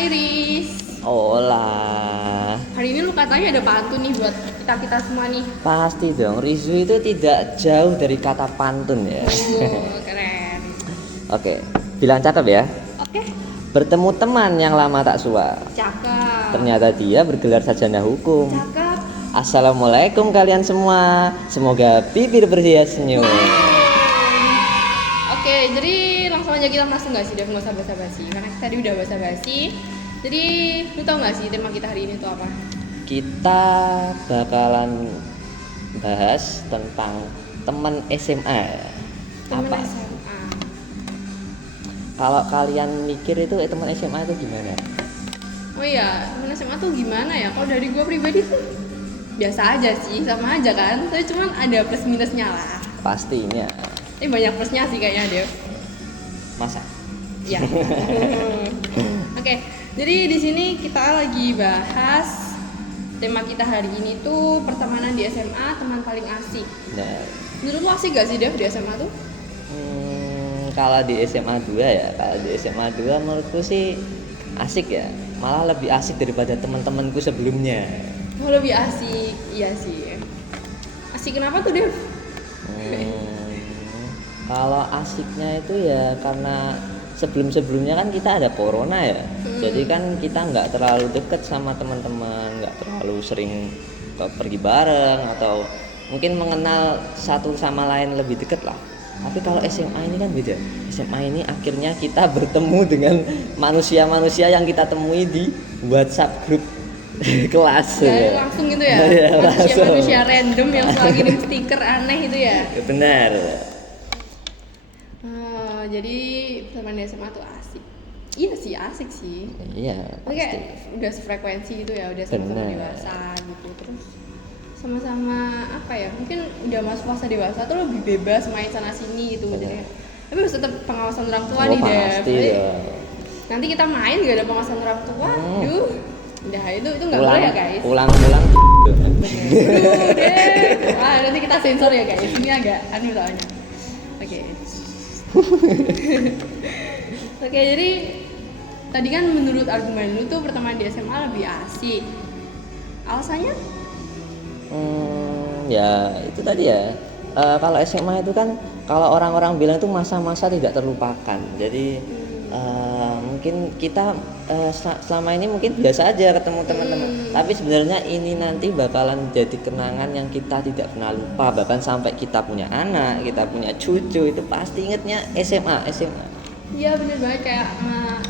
Iris. Hola. Hari ini lu katanya ada pantun nih buat kita semua nih. Pasti dong, Rizu itu tidak jauh dari kata pantun ya. Keren. Oke, bilang cakep ya. Oke. Bertemu teman yang lama tak sua. Cakep. Ternyata dia bergelar sarjana hukum. Cakep. Assalamualaikum kalian semua. Semoga bibir berhias senyum. Oke, jadi langsung aja kita masuk nggak sih, Dev? Nggak usah basa-basi, karena tadi udah basa-basi. Jadi, lu tau nggak sih tema kita hari ini tuh apa? Kita bakalan bahas tentang teman SMA. Temen Apa? SMA. Kalau kalian mikir itu teman SMA itu gimana? Oh iya, temen SMA tuh gimana ya? Kalau dari gue pribadi tuh biasa aja sih, sama aja kan. Tapi cuman ada plus minusnya lah. Pastinya. Ini banyak plusnya sih kayaknya, Dev. Masa? Ya. Oke, jadi di sini kita lagi bahas tema kita hari ini tuh pertemanan di SMA, teman paling asik. Nah, Menurut lo asik gak sih, Dev, di SMA tuh? kalau di SMA 2 ya, kalau di SMA 2 menurutku sih asik ya. Malah lebih asik daripada teman-temanku sebelumnya. Oh, lebih asik, iya sih. Asik kenapa tuh, Dev? Kalau asiknya itu ya karena sebelum-sebelumnya kan kita ada corona ya. Jadi kan kita nggak terlalu deket sama teman-teman, nggak terlalu sering pergi bareng atau mungkin mengenal satu sama lain lebih deket lah. Tapi kalau SMA ini kan beda. SMA ini akhirnya kita bertemu dengan manusia-manusia yang kita temui di WhatsApp grup kelas. Ya, langsung gitu ya? Ya, Manusia-manusia random yang suka ngirim stiker aneh itu ya? Benar. Jadi teman di SMA tuh asik. Iya sih, asik sih. Iya. Tapi kayak udah sefrekuensi gitu ya, udah sama-sama Bener. dewasa gitu. Terus sama-sama apa ya, mungkin udah masuk fase dewasa tuh lebih bebas main sana sini gitu. Jadi, tapi harus tetap pengawasan orang tua nih, Dev. Pasti Jadi, ya. nanti kita main gak ada pengawasan orang tua, aduh. Udah itu nggak boleh ya, guys. Pulang-pulang. Aduh, Dev. Nanti kita sensor ya, guys. Ini agak aneh soalnya. Oke. Oke, jadi tadi kan menurut argumen lu tuh pertemanan di SMA lebih asik. Alasannya? Ya itu tadi ya. Kalau SMA itu kan kalau orang-orang bilang itu masa-masa tidak terlupakan. Jadi mungkin kita selama ini mungkin biasa aja ketemu teman-teman. Tapi sebenarnya ini nanti bakalan jadi kenangan yang kita tidak pernah lupa. Bahkan sampai kita punya anak, kita punya cucu itu pasti ingetnya SMA. Iya, bener banget, kayak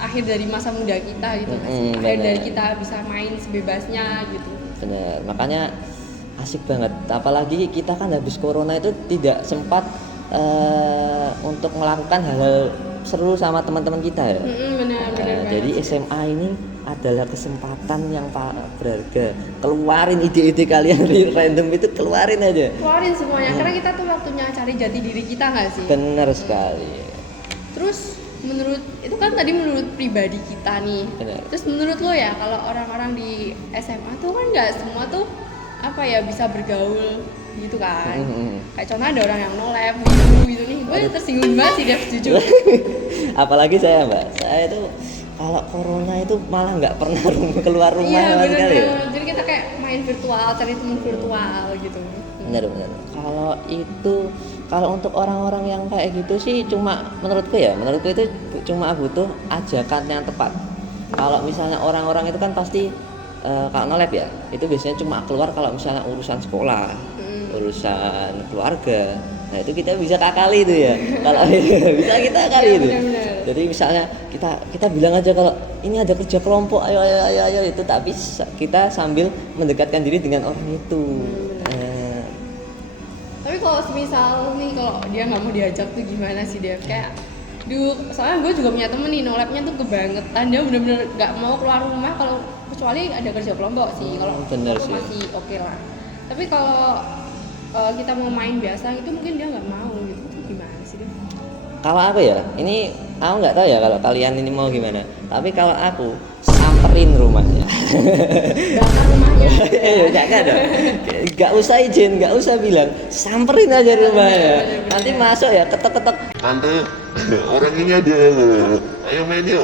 akhir dari masa muda kita gitu. Akhir bener. dari kita bisa main sebebasnya gitu. Bener, makanya asik banget. Apalagi kita kan habis corona itu tidak sempat untuk melakukan hal-hal seru sama teman-teman kita ya. Bener banget. Jadi SMA ini adalah kesempatan yang berharga. Keluarin ide-ide kalian di random itu, keluarin aja. Keluarin semuanya, karena kita tuh waktunya cari jati diri kita nggak sih? Bener sekali. Terus menurut itu kan tadi menurut pribadi kita nih. Bener. Terus menurut lo ya, kalau orang-orang di SMA tuh kan nggak semua tuh apa ya bisa bergaul gitu kan. Kayak contoh ada orang yang no lab gitu nih. Gue tersinggung banget sih, Dev, jujur. Apalagi saya, Mbak. Saya itu kalau corona itu malah nggak pernah keluar rumah Iya, sama sekali. bener. Jadi kita kayak main virtual, cari teman virtual gitu. Bener. Kalau untuk orang-orang yang kayak gitu sih cuma menurutku itu cuma butuh ajakan yang tepat. Kalau misalnya orang-orang itu kan pasti kalau nolep ya, itu biasanya cuma keluar kalau misalnya urusan sekolah, urusan keluarga. Nah itu kita bisa kakali itu ya. Kalau bisa kita akali itu. Bener. Jadi misalnya kita bilang aja kalau ini ada kerja kelompok, ayo itu, tapi kita sambil mendekatkan diri dengan orang itu. Tapi kalau misal nih kalau dia nggak mau diajak tuh gimana sih, Dev? Kayak soalnya gue juga punya temen nih, no labnya tuh kebangetan. Dia bener-bener nggak mau keluar rumah kalau kecuali ada kerja kelompok sih. Kalau aku masih oke lah. Tapi kalau kita mau main biasa itu mungkin dia nggak mau gitu. Itu gimana sih, Dev? Kalau aku ya, ini aku nggak tahu ya kalau kalian ini mau gimana. Tapi kalau aku samper samperin rumahnya. Bakar rumahnya. Jangan dong. Gak usah izin, gak usah bilang, samperin aja rumahnya. Nanti masuk ya ketok-ketok. Tante, orang ini ada ayamnya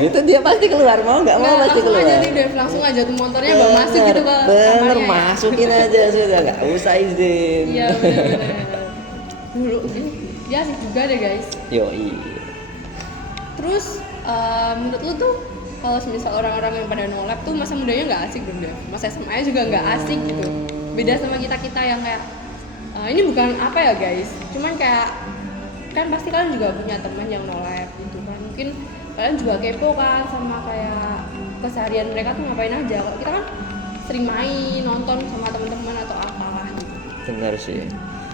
Gitu dia pasti keluar, mau nggak mau pasti langsung keluar. aja nih Dev, langsung aja tuh motornya bawa masuk gitu ke Bener, kamarnya ya. masukin aja sudah, nggak usah izin. Iya benar-benar. Dulu ini dia asik juga deh guys. Yoi. Terus menurut lu tuh kalau misal orang-orang yang pada nolep tuh masa mudanya nggak asik dong Dev? Masa SMA-nya juga nggak asik gitu. Beda sama kita yang kayak ini bukan apa ya guys, cuman kayak kan pasti kalian juga punya teman yang nolep gitu kan, mungkin kalian juga kepo kan sama kayak keseharian mereka tuh ngapain aja. Kalau kita kan sering main, nonton sama teman-teman atau apalah gitu. Bener sih.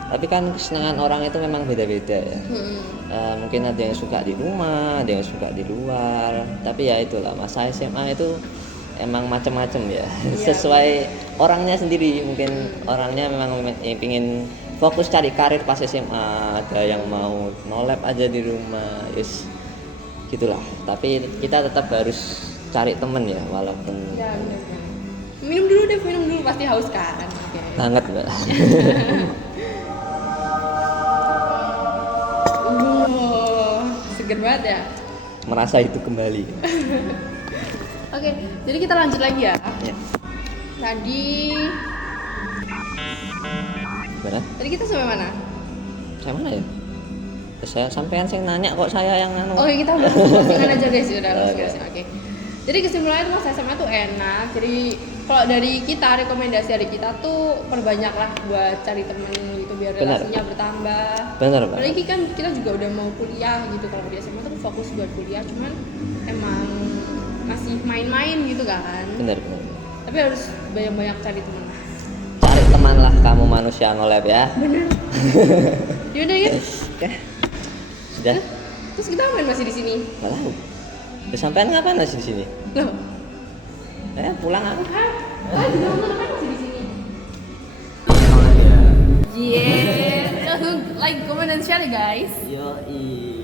Tapi kan kesenangan orang itu memang beda-beda ya. Mungkin ada yang suka di rumah, ada yang suka di luar. Tapi ya itulah, masa SMA itu emang macam-macam ya. Sesuai orangnya sendiri. Mungkin orangnya memang pingin fokus cari karir pas SMA, ada yang mau nolep aja di rumah. Yes, gitulah. Tapi kita tetap harus cari temen ya, walaupun Ya benar. Minum dulu Dev, minum dulu pasti haus kan. Oke. hangat mbak. Seger banget ya. Merasa itu kembali. Oke, jadi kita lanjut lagi ya. Ya. Tadi Gimana? kita sampai mana? Saya mana ya? Saya sampean sing nanya kok saya yang anu. Oke, kita udah closing aja guys, udah langsung Oke. closing. Oke. Jadi kesimpulannya tuh masa SMA tuh enak. Jadi kalau dari kita, rekomendasi dari kita tuh perbanyaklah buat cari temen gitu biar Benar. relasinya bertambah. Bener Pak. Apalagi kan kita juga udah mau kuliah gitu. Kalau di SMA tuh fokus buat kuliah, cuman emang masih main-main gitu kan. Bener. Tapi harus banyak-banyak cari teman. Cari teman lah kamu manusia nolep ya. Yaudah ya. Oke. Sudah. Terus kita main masih di sini. Nggak tahu. Udah sampean ngapain masih di sini? Loh. Pulang aku. Hah? Di nonton apa masih di sini? Yeah. Langsung like, comment, dan share ya guys. Yoi.